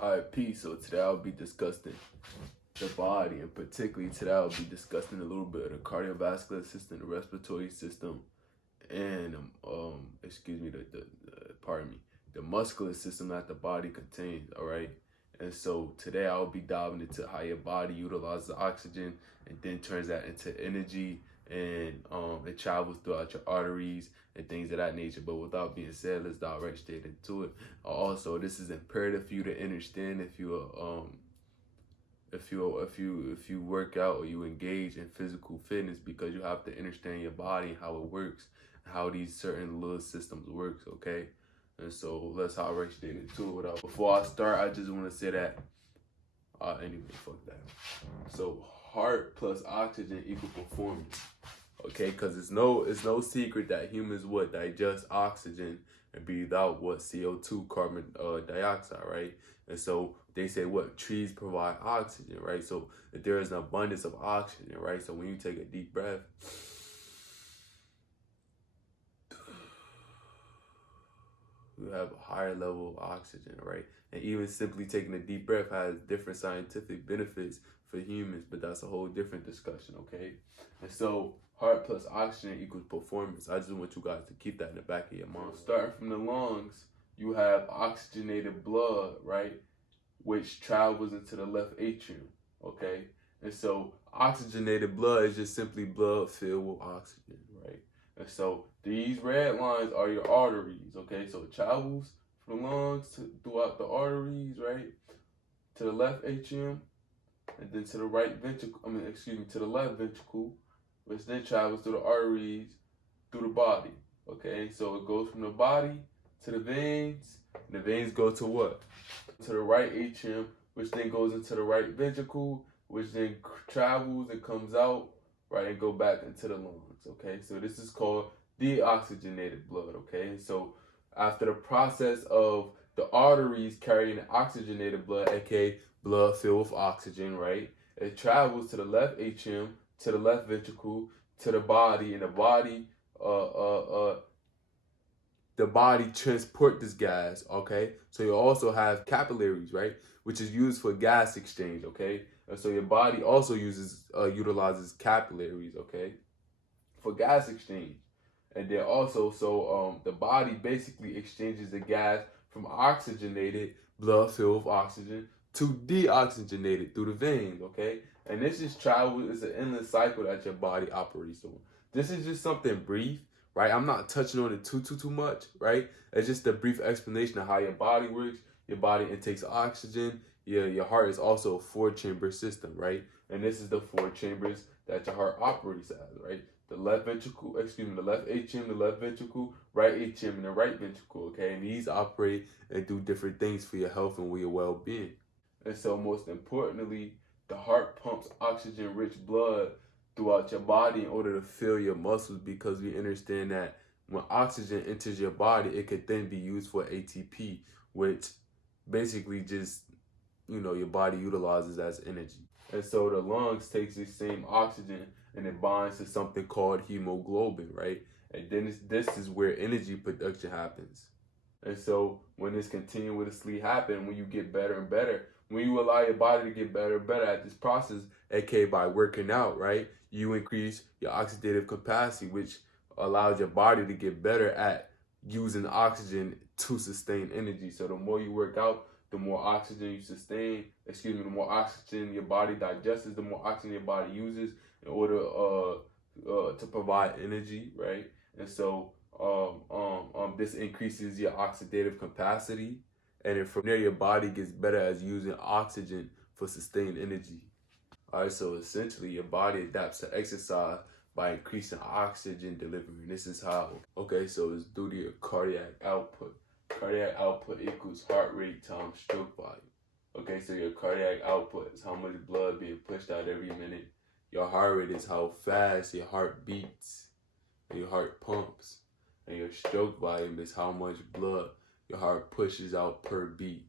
Alright, peace. So today I'll be discussing the body, and particularly today I'll be discussing a little bit of the cardiovascular system, the respiratory system, and the muscular system that the body contains. All right, and so today I'll be diving into how your body utilizes oxygen and then turns that into energy, and it travels throughout your arteries and things of that nature. But without being said, let's dive right straight into it. Also, this is imperative for you to understand if you work out or you engage in physical fitness, because you have to understand your body and how it works, how these certain little systems works. Okay, and so let's hop right straight into it. Before I start, I just want to say that anyway, fuck that. So heart plus oxygen equal performance. Okay, because it's no secret that humans would digest oxygen and breathe out what CO2, carbon dioxide, right? And so they say what trees provide oxygen, right? So if there is an abundance of oxygen, right? So when you take a deep breath, you have a higher level of oxygen, right? And even simply taking a deep breath has different scientific benefits for humans, but that's a whole different discussion, okay? And so heart plus oxygen equals performance. I just want you guys to keep that in the back of your mind. Starting from the lungs, you have oxygenated blood, right? Which travels into the left atrium, okay? And so oxygenated blood is just simply blood filled with oxygen, right? And so these red lines are your arteries, okay? So it travels from the lungs throughout the arteries, right? To the left atrium, and then to the to the left ventricle, which then travels through the arteries, through the body, okay? So it goes from the body to the veins, and the veins go to what? To the right atrium, which then goes into the right ventricle, which then travels and comes out, right, and go back into the lungs, okay? So this is called deoxygenated blood, okay? So after the process of the arteries carrying the oxygenated blood, aka blood filled with oxygen, right, it travels to the left atrium, to the left ventricle, to the body, and the body transport this gas, okay? So you also have capillaries, right, which is used for gas exchange, okay? And so your body also utilizes capillaries, okay, for gas exchange. And then also, the body basically exchanges the gas from oxygenated blood filled with oxygen to deoxygenated through the veins, okay? And this is it's an endless cycle that your body operates on. This is just something brief, right? I'm not touching on it too much, right? It's just a brief explanation of how your body works. Your body intakes oxygen. Your heart is also a 4-chamber system, right? And this is the 4 chambers that your heart operates as, right? The left atrium, the left ventricle, right atrium, and the right ventricle, okay? And these operate and do different things for your health and your well-being. And so most importantly, the heart pumps oxygen-rich blood throughout your body in order to fill your muscles, because we understand that when oxygen enters your body, it could then be used for ATP, which basically just, your body utilizes as energy. And so the lungs takes this same oxygen and it binds to something called hemoglobin, right? And then this is where energy production happens. And so when this continuously happens, when you get better and better, when you allow your body to get better and better at this process, aka by working out, right, you increase your oxidative capacity, which allows your body to get better at using oxygen to sustain energy. So the more you work out, the more oxygen you sustain, the more oxygen your body digests, the more oxygen your body uses in order to provide energy, right? And so this increases your oxidative capacity, and then from there your body gets better at using oxygen for sustained energy. All right, so essentially your body adapts to exercise by increasing oxygen delivery. This is how. Okay, so it's due to your cardiac output. Cardiac output equals heart rate times stroke volume. Okay, so your cardiac output is how much blood being pushed out every minute. Your heart rate is how fast your heart beats and your heart pumps. And your stroke volume is how much blood your heart pushes out per beat.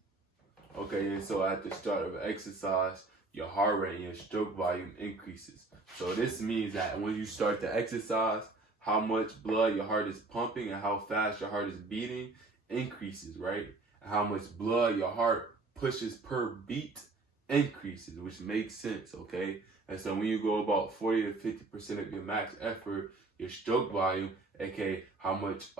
Okay, and so at the start of exercise, your heart rate and your stroke volume increases. So this means that when you start to exercise, how much blood your heart is pumping and how fast your heart is beating increases, right? And how much blood your heart pushes per beat increases, which makes sense, okay? And so when you go about 40 to 50% of your max effort, your stroke volume, aka how much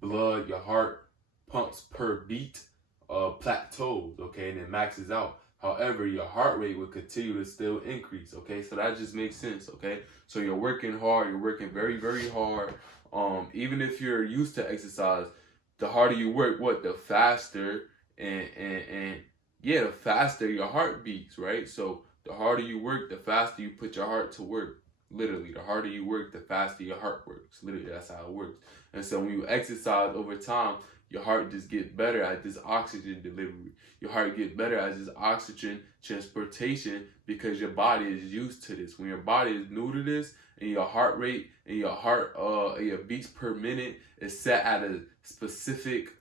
blood your heart pumps per beat, plateaus, okay, and it maxes out. However, your heart rate will continue to still increase, okay? So that just makes sense, okay? So you're working hard, you're working very, very hard. Even if you're used to exercise, the harder you work, the faster and yeah, the faster your heart beats, right? So the harder you work, the faster you put your heart to work. Literally, the harder you work, the faster your heart works. Literally, that's how it works. And so when you exercise over time, your heart just gets better at this oxygen delivery. Your heart gets better at this oxygen transportation because your body is used to this. When your body is new to this and your heart rate and your beats per minute is set at a specific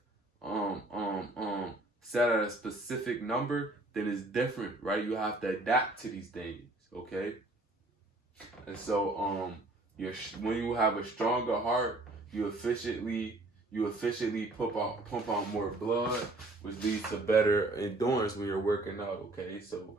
number, then it's different, right? You have to adapt to these things, okay? And so when you have a stronger heart, you efficiently pump out more blood, which leads to better endurance when you're working out, okay? So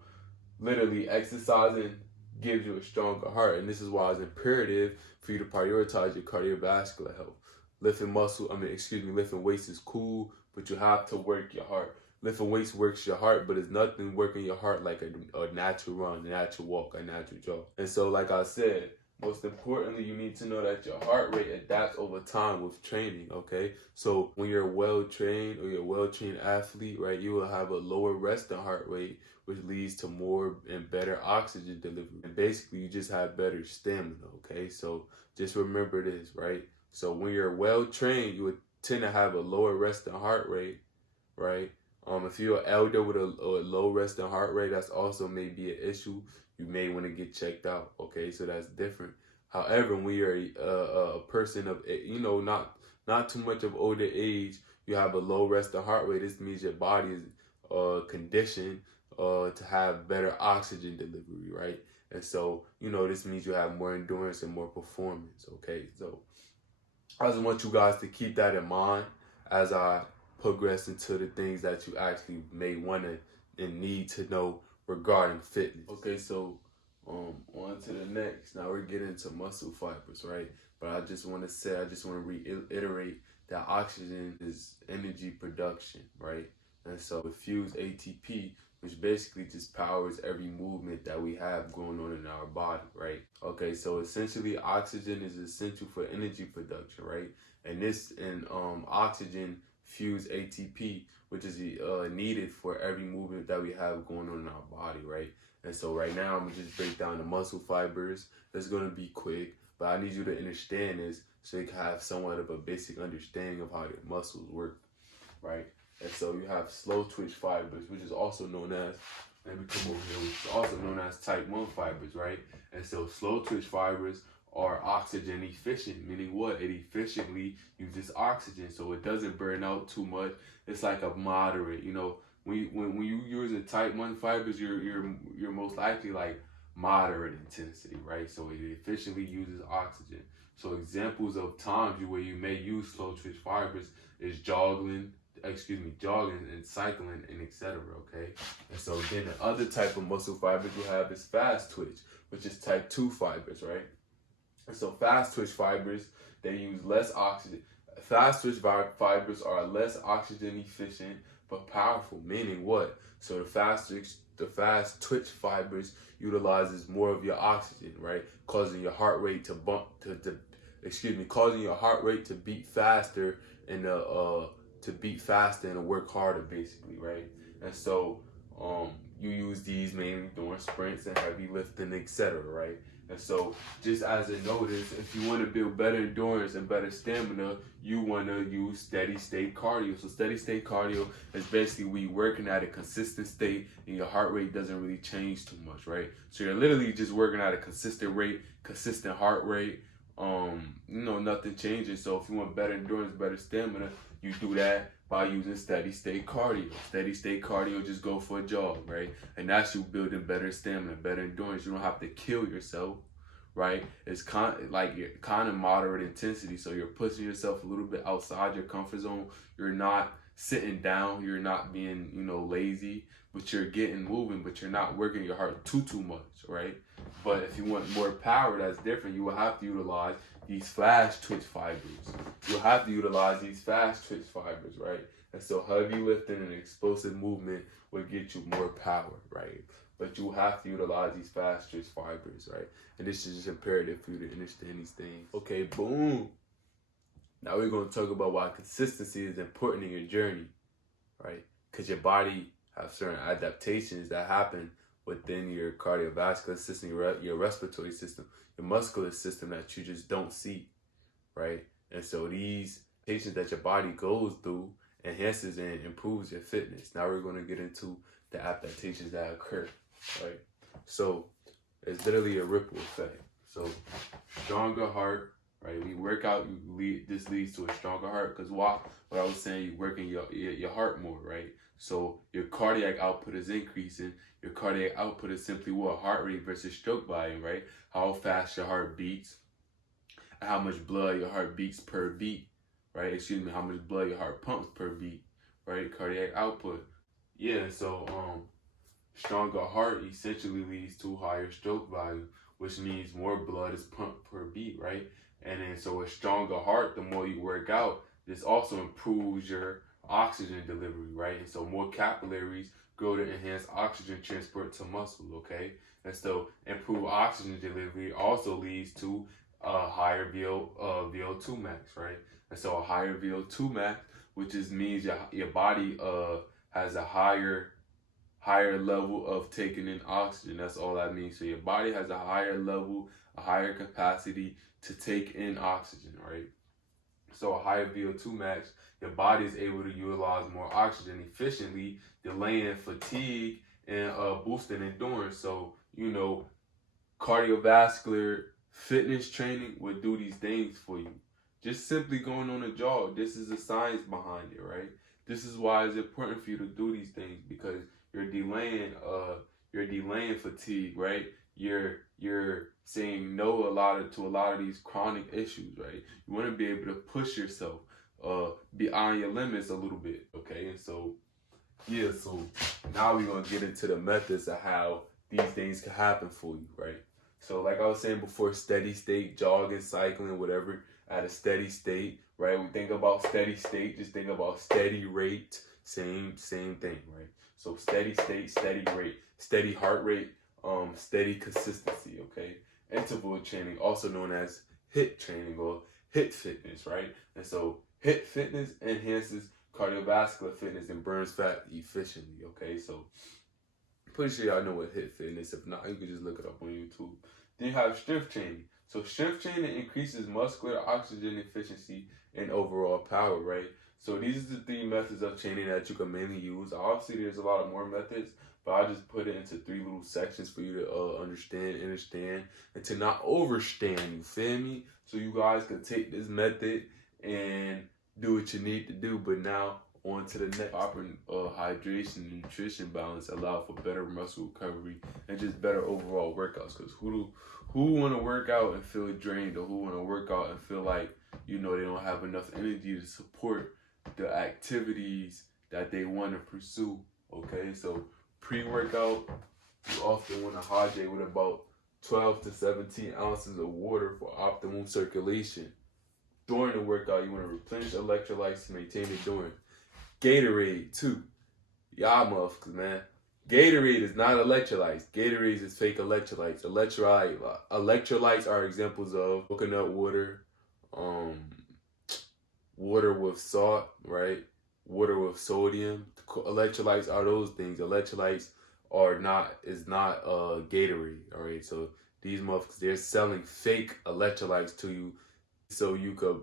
literally exercising gives you a stronger heart, and this is why it's imperative for you to prioritize your cardiovascular health. Lifting weights is cool, but you have to work your heart. Lifting weights works your heart, but it's nothing working your heart like a natural run, a natural walk, a natural jog. And so, like I said, most importantly, you need to know that your heart rate adapts over time with training, okay? So when you're well-trained or you're a well-trained athlete, right, you will have a lower resting heart rate, which leads to more and better oxygen delivery. And basically, you just have better stamina, okay? So just remember this, right? So when you're well-trained, you would tend to have a lower resting heart rate, right? If you're an elder with a low resting heart rate, that's also may be an issue. You may want to get checked out, okay? So that's different. However, when you're a person of, not too much of older age, you have a low resting heart rate. This means your body is conditioned to have better oxygen delivery, right? And so, this means you have more endurance and more performance, okay? So I just want you guys to keep that in mind as I progress into the things that you actually may want to and need to know regarding fitness. Okay, so on to the next. Now we're getting into muscle fibers, right? But I just want to reiterate that oxygen is energy production, right? And so it fuels ATP, which basically just powers every movement that we have going on in our body, right? Okay, so essentially oxygen is essential for energy production, right? And oxygen fuels ATP, which is needed for every movement that we have going on in our body, right? And so right now, I'm gonna just break down the muscle fibers. It's gonna be quick, but I need you to understand this so you can have somewhat of a basic understanding of how your muscles work, right? And so you have slow twitch fibers, which is also known as, let me come over here, which is also known as type 1 fibers, right? And so slow twitch fibers are oxygen efficient, meaning what? It efficiently uses oxygen, so it doesn't burn out too much. It's like a moderate, when you using type 1 fibers, you're most likely like moderate intensity, right? So it efficiently uses oxygen. So examples of times where you may use slow twitch fibers is jogging and cycling and etc. Okay, and so then the other type of muscle fibers you have is fast twitch, which is type 2 fibers, right? And so fast twitch fibers, they use less oxygen. Fast twitch fibers are less oxygen efficient but powerful, meaning what? So the fast twitch fibers utilizes more of your oxygen, right? Causing your heart rate causing your heart rate to beat faster and to work harder, basically, right? And so you use these mainly during sprints and heavy lifting, etc., right? And so just as a notice, if you want to build better endurance and better stamina, you want to use steady state cardio. So steady state cardio is basically we working at a consistent state and your heart rate doesn't really change too much, right? So you're literally just working at a consistent rate, consistent heart rate. Nothing changes. So if you want better endurance, better stamina, you do that by using steady state cardio. Steady state cardio, just go for a jog, right? And that's you building better stamina, better endurance. You don't have to kill yourself, right? It's kind of moderate intensity. So you're pushing yourself a little bit outside your comfort zone. You're not sitting down, you're not being, lazy, but you're getting moving, but you're not working your heart too much, right? But if you want more power, that's different. You will have to utilize these fast twitch fibers. You'll have to utilize these fast twitch fibers, right? And so heavy lifting and explosive movement will get you more power, right? But you have to utilize these fast twitch fibers, right? And this is just imperative for you to understand these things. Okay, boom. Now we're going to talk about why consistency is important in your journey, right? Because your body has certain adaptations that happen within your cardiovascular system, your respiratory system, your muscular system that you just don't see, right? And so these adaptations that your body goes through enhances and improves your fitness. Now we're going to get into the adaptations that occur, right? So it's literally a ripple effect. So stronger heart, right? We work out, this leads to a stronger heart, because what I was saying, you're working your heart more, right? So your cardiac output is increasing. Your cardiac output is simply what? Heart rate versus stroke volume, right? How fast your heart beats, and how much blood your heart beats per beat, right? Excuse me, how much blood your heart pumps per beat, right? Cardiac output. Yeah, so stronger heart essentially leads to higher stroke volume, which means more blood is pumped per beat, right? And then so a stronger heart, the more you work out, this also improves your oxygen delivery, right? And so more capillaries grow to enhance oxygen transport to muscle, okay? And so improved oxygen delivery also leads to a higher VO2 max, right? And so a higher VO2 max, which means your body has a higher level of taking in oxygen. That's all that means. So your body has a higher level, a higher capacity to take in oxygen, right? So a higher VO2 max, your body is able to utilize more oxygen efficiently, delaying fatigue and boosting endurance. So, cardiovascular fitness training would do these things for you. Just simply going on a jog, this is the science behind it, right? This is why it's important for you to do these things, because you're delaying fatigue, right? You're saying no to a lot of these chronic issues, right? You want to be able to push yourself beyond your limits a little bit, okay? And so so now we're gonna get into the methods of how these things can happen for you, right? So like I was saying before, steady state, jogging, cycling, whatever, at a steady state, right? We think about steady state, just think about steady rate, same thing, right? So steady state, steady rate, steady heart rate, steady consistency, okay? Interval training, also known as HIIT training or HIIT fitness, right? And so HIIT fitness enhances cardiovascular fitness and burns fat efficiently, okay? So pretty sure y'all know what HIIT fitness. If not, you can just look it up on YouTube. Then you have strength training. So strength training increases muscular oxygen efficiency and overall power, right? So these are the 3 methods of training that you can mainly use. Obviously, there's a lot of more methods, but I just put it into 3 little sections for you to understand, and to not overstand, you feel me? So you guys can take this method and do what you need to do. But now, on to the next. Proper hydration and nutrition balance allow for better muscle recovery and just better overall workouts. Because who want to work out and feel drained, or who want to work out and feel like, they don't have enough energy to support the activities that they want to pursue, okay? So pre-workout, you often want to hydrate with about 12 to 17 ounces of water for optimal circulation. During the workout, you want to replenish electrolytes to maintain endurance. Gatorade, too. Y'all motherfuckers, man. Gatorade is not electrolytes. Gatorade is fake electrolytes. Electrolytes are examples of coconut water, water with salt, right? Water with sodium. Electrolytes are those things. Electrolytes is not Gatorade, all right? So these motherfuckers, they're selling fake electrolytes to you, so you could,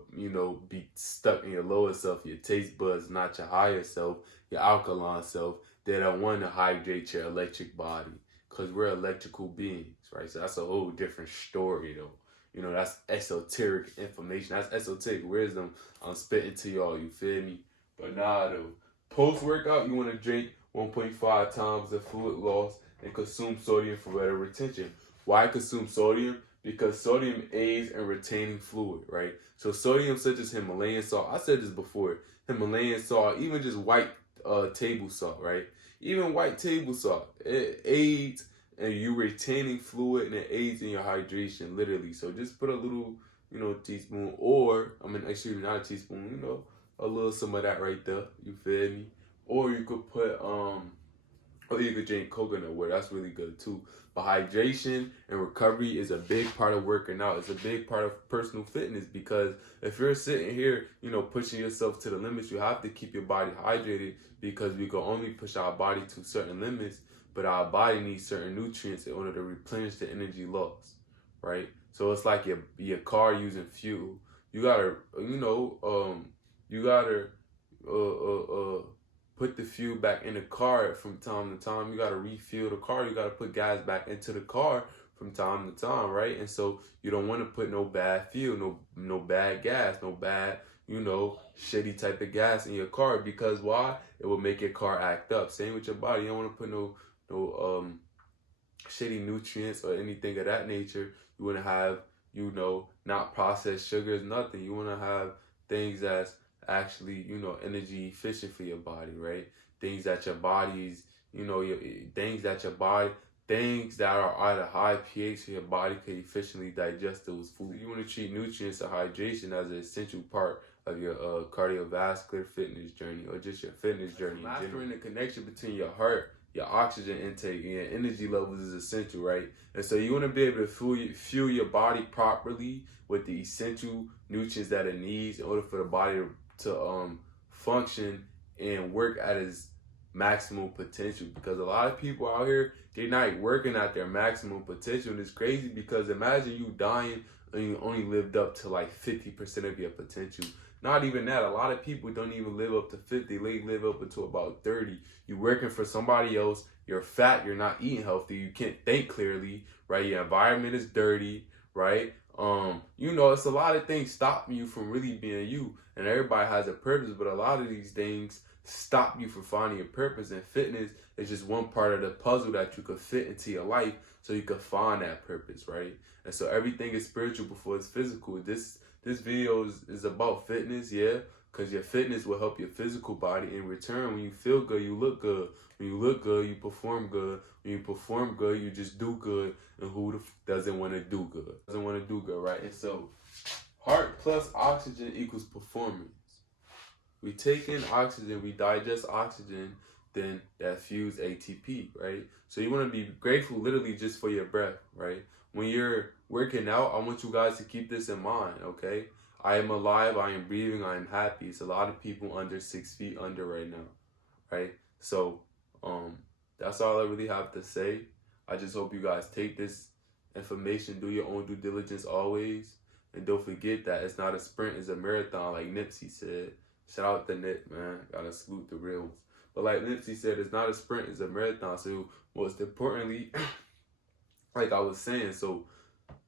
be stuck in your lower self, your taste buds, not your higher self, your alkaline self. They don't want to hydrate your electric body, because we're electrical beings, right? So that's a whole different story, though. That's esoteric information. That's esoteric wisdom I'm spitting to y'all, you feel me? But nah, though. Post-workout, you want to drink 1.5 times the fluid loss and consume sodium for better retention. Why consume sodium? because sodium aids in retaining fluid, right? So sodium such as Himalayan salt, I said this before, Himalayan salt, even just white table salt, right? Even white table salt, it aids in you retaining fluid and it aids in your hydration, literally. So just put a little, teaspoon, or, excuse me, not a teaspoon, a little some of that right there, you feel me? Or you could put, or you could drink coconut water. That's really good too. But hydration and recovery is a big part of working out. It's a big part of personal fitness, because if you're sitting here, pushing yourself to the limits, you have to keep your body hydrated, because we can only push our body to certain limits, but our body needs certain nutrients in order to replenish the energy lost, right? So it's like your car using fuel. You gotta, you gotta, put the fuel back in the car from time to time. You got to refuel the car. You got to put gas back into the car from time to time, right? And so you don't want to put no bad fuel, no bad gas, no bad, shitty type of gas in your car, because why? It will make your car act up. Same with your body. You don't want to put no shitty nutrients or anything of that nature. You want to have, not processed sugars, nothing. You want to have things that's actually, energy efficient for your body, right? Things that your body's, things that are at a high pH so your body can efficiently digest those foods. You want to treat nutrients and hydration as an essential part of your cardiovascular fitness journey, or just your fitness journey. Mastering the connection between your heart, your oxygen intake, and your energy levels is essential, right? And so you want to be able to fuel your body properly with the essential nutrients that it needs in order for the body to function and work at its maximum potential. Because a lot of people out here, they're not working at their maximum potential, and it's crazy, because imagine you dying and you only lived up to like 50% of your potential. Not even that. A lot of people don't even live up to 50. They live up until about 30. You're working for somebody else. You're fat. You're not eating healthy. You can't think clearly, right? Your environment is dirty, right? It's a lot of things stopping you from really being you. And everybody has a purpose, but a lot of these things stop you from finding your purpose. And fitness is just one part of the puzzle that you could fit into your life so you could find that purpose, right? And so everything is spiritual before it's physical. This video is about fitness, yeah, because your fitness will help your physical body. In return, when you feel good, you look good. When you look good, you perform good. When you perform good, you just do good. And who doesn't want to do good? Doesn't want to do good, right? And so heart plus oxygen equals performance. We take in oxygen, we digest oxygen, then that fuels ATP, right? So you want to be grateful literally just for your breath, right? When you're working out, I want you guys to keep this in mind, okay? I am alive, I am breathing, I am happy. It's a lot of people under 6 feet under right now, right? So that's all I really have to say. I just hope you guys take this information, do your own due diligence always, and don't forget that it's not a sprint, it's a marathon, like Nipsey said. Shout out to Nip, man. Gotta salute the real ones. But like Nipsey said, it's not a sprint, it's a marathon. So most importantly, like I was saying, so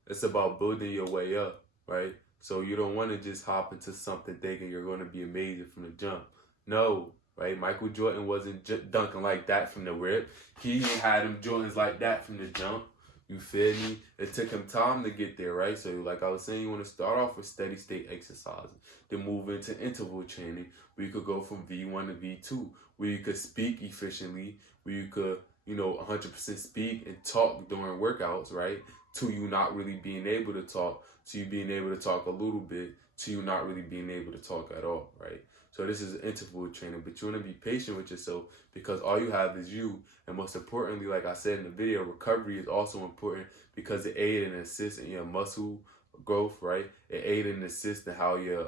it's about building your way up, right? So you don't want to just hop into something thinking you're going to be amazing from the jump. No, right? Michael Jordan wasn't dunking like that from the rip. He had them Jordans like that from the jump. You feel me? It took him time to get there, right? So like I was saying, you want to start off with steady state exercising, then move into interval training, where you could go from V1 to V2, where you could speak efficiently, where you could, 100% speak and talk during workouts, right? To you not really being able to talk, to you being able to talk a little bit, to you not really being able to talk at all, right? So this is interval training, but you want to be patient with yourself, because all you have is you. And most importantly, like I said in the video, recovery is also important, because it aids and assists in your muscle growth, right? It aids and assists in how your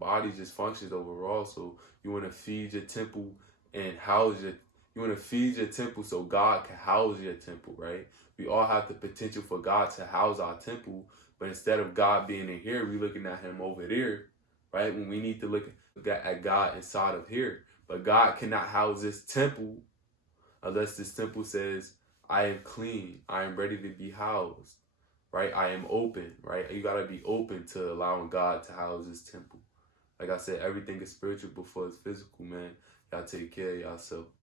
body just functions overall. So you want to feed your temple and you want to feed your temple so God can house your temple, right? We all have the potential for God to house our temple, but instead of God being in here, we're looking at him over there, right? When we need to look at God inside of here. But God cannot house this temple unless this temple says, I am clean, I am ready to be housed, right? I am open, right? You got to be open to allowing God to house this temple. Like I said, everything is spiritual before it's physical, man. Y'all take care of yourself.